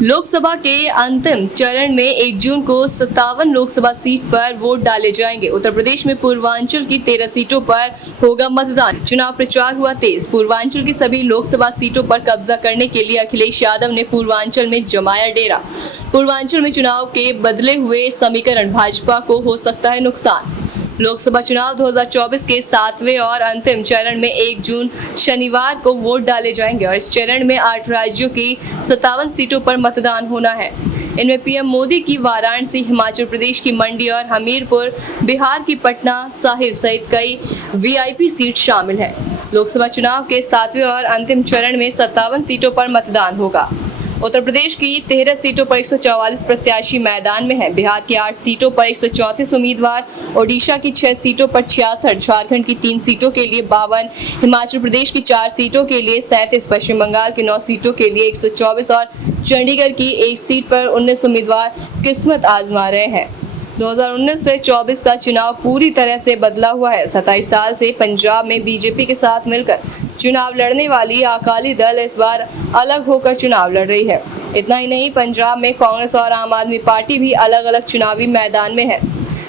लोकसभा के अंतिम चरण में 1 जून को 57 लोकसभा सीट पर वोट डाले जाएंगे। उत्तर प्रदेश में पूर्वांचल की 13 सीटों पर होगा मतदान। चुनाव प्रचार हुआ तेज। पूर्वांचल की सभी लोकसभा सीटों पर कब्जा करने के लिए अखिलेश यादव ने पूर्वांचल में जमाया डेरा। पूर्वांचल में चुनाव के बदले हुए समीकरण भाजपा को हो सकता है नुकसान। लोकसभा चुनाव 2024 के 7वें और अंतिम चरण में 1 जून शनिवार को वोट डाले जाएंगे और इस चरण में 8 राज्यों की 57 सीटों पर मतदान होना है। इनमें पीएम मोदी की वाराणसी, हिमाचल प्रदेश की मंडी और हमीरपुर, बिहार की पटना साहिब सहित कई वीआईपी सीट शामिल है। लोकसभा चुनाव के 7वें और अंतिम चरण में 57 सीटों पर मतदान होगा। उत्तर प्रदेश की 13 सीटों पर 144 प्रत्याशी मैदान में हैं। बिहार की 8 सीटों पर 134 उम्मीदवार, ओडिशा की 6 सीटों पर 66, झारखंड की 3 सीटों के लिए 52, हिमाचल प्रदेश की 4 सीटों के लिए 37, पश्चिम बंगाल की 9 सीटों के लिए 124 और चंडीगढ़ की 1 सीट पर 19 उम्मीदवार किस्मत आजमा रहे हैं। 2019 से 24 का चुनाव पूरी तरह से बदला हुआ है। 27 साल से पंजाब में बीजेपी के साथ मिलकर चुनाव लड़ने वाली अकाली दल इस बार अलग होकर चुनाव लड़ रही है। इतना ही नहीं, पंजाब में कांग्रेस और आम आदमी पार्टी भी अलग अलग चुनावी मैदान में है।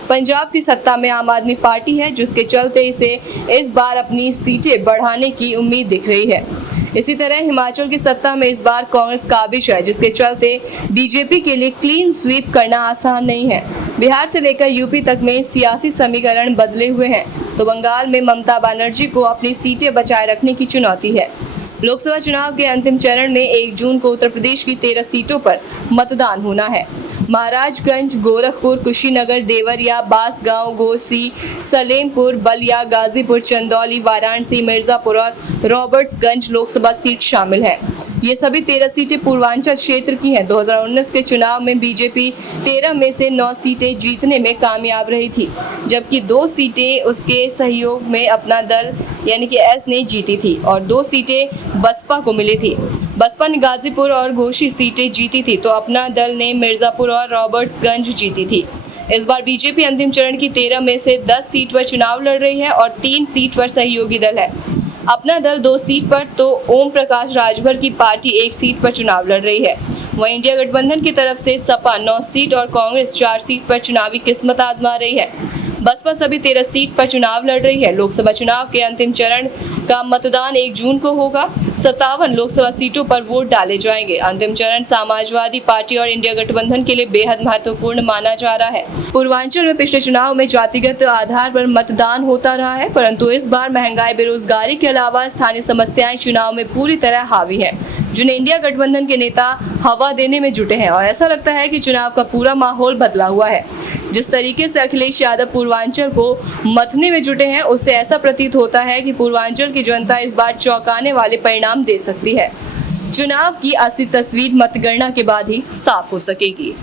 पंजाब की सत्ता में आम आदमी पार्टी है, जिसके चलते इसे इस बार अपनी सीटें बढ़ाने की उम्मीद दिख रही है। इसी तरह हिमाचल की सत्ता में इस बार कांग्रेस काबिज है, जिसके चलते बीजेपी के लिए क्लीन स्वीप करना आसान नहीं है। बिहार से लेकर यूपी तक में सियासी समीकरण बदले हुए हैं, तो बंगाल में ममता बनर्जी को अपनी सीटें बचाए रखने की चुनौती है। लोकसभा चुनाव के अंतिम चरण में 1 जून को उत्तर प्रदेश की 13 सीटों पर मतदान होना है। महाराजगंज, गोरखपुर, कुशीनगर, देवरिया, बांसगांव, घोसी, सलेमपुर, बलिया, गाजीपुर, चंदौली, वाराणसी, मिर्जापुर और रॉबर्ट्सगंज लोकसभा सीट शामिल है। ये सभी 13 सीटें पूर्वांचल क्षेत्र की हैं। 2019 के चुनाव में बीजेपी 13 में से 9 सीटें जीतने में कामयाब रही थी, जबकि 2 सीटें उसके सहयोग में अपना दल यानी कि एस ने जीती थी और 2 सीटें बसपा को मिली थी। बसपा ने गाजीपुर और घोसी सीटें जीती थी, तो अपना दल ने मिर्जापुर और रॉबर्ट्सगंज जीती थी। इस बार बीजेपी अंतिम चरण की 13 में से 10 सीट पर चुनाव लड़ रही है और 3 सीट पर सहयोगी दल है। अपना दल 2 सीट पर, तो ओम प्रकाश राजभर की पार्टी 1 सीट पर चुनाव लड़ रही है। वहीं इंडिया गठबंधन की तरफ से सपा 9 सीट और कांग्रेस 4 सीट पर चुनावी किस्मत आजमा रही है। बसपा सभी 13 सीट पर चुनाव लड़ रही है। लोकसभा चुनाव के अंतिम चरण का मतदान 1 जून को होगा। 57 लोकसभा सीटों पर वोट डाले जाएंगे। अंतिम चरण समाजवादी पार्टी और इंडिया गठबंधन के लिए बेहद महत्वपूर्ण माना जा रहा है। पूर्वांचल में पिछले चुनाव में जातिगत आधार पर मतदान होता रहा है, परंतु इस बार महंगाई, बेरोजगारी के अलावा स्थानीय समस्याएं चुनाव में पूरी तरह हावी है, जिन्हें इंडिया गठबंधन के नेता हवा देने में जुटे हैं और ऐसा लगता है कि चुनाव का पूरा माहौल बदला हुआ है। जिस तरीके से अखिलेश यादव पूर्वांचल को मथने में जुटे हैं, उससे ऐसा प्रतीत होता है कि पूर्वांचल की जनता इस बार चौंकाने वाले परिणाम दे सकती है। चुनाव की असली तस्वीर मतगणना के बाद ही साफ हो सकेगी।